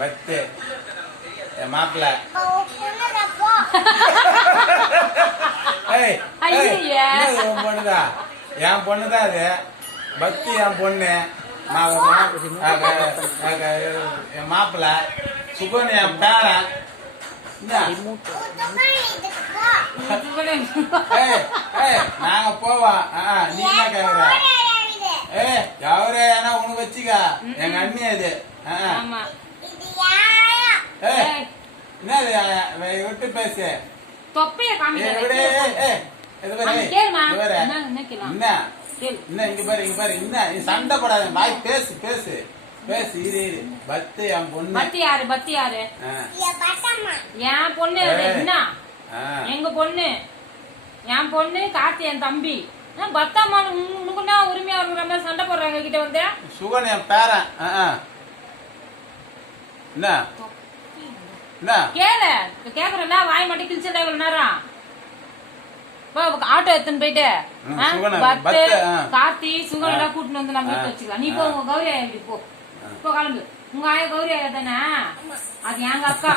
பத்து என் மாப்பிள்ள. உன் பொண்ணுதான், என் பொண்ணுதான் அது. பக்தி என் பொண்ணு, என் மாப்பிள்ள. சுகன் என் பேரன். நாங்க போவோம். நீ என்ன கேக்குற? எவரே உனக்கு வச்சுக்க, எங்க அண்ணி அது. என்ன விட்டு பேசு. சண்டை போடாத, பாய் பேசு பேசு பேசு. இரு பத்து என் பொண்ணு. பத்தி யாரு? பத்தி யாரு? என் பொண்ணு. என்ன எங்க பொண்ணு? என் பொண்ணு கார்த்தி என் தம்பி. பத்தாமா உனக்குன்னா உரிமையா இருக்கிற மாதிரி சண்டை போடுறாங்க கிட்ட வந்து. சுகன் என் பேரன். என்ன கேளு கேக்குறா? வாய் மட்டும் கிழிச்சதா இவ்வளவு நேரம். ஆட்டோ எடுத்துன்னு போயிட்டு கார்த்தி சுகன் எல்லாம் கூட்டிட்டு வந்து நம்ம வீட்டு வச்சுக்கலாம். நீ போ, உங்க கௌரி ஆயா போ. இப்போ கிளம்பு. உங்க ஆயா கௌரி ஆயா தானே? அது எங்க அக்கா.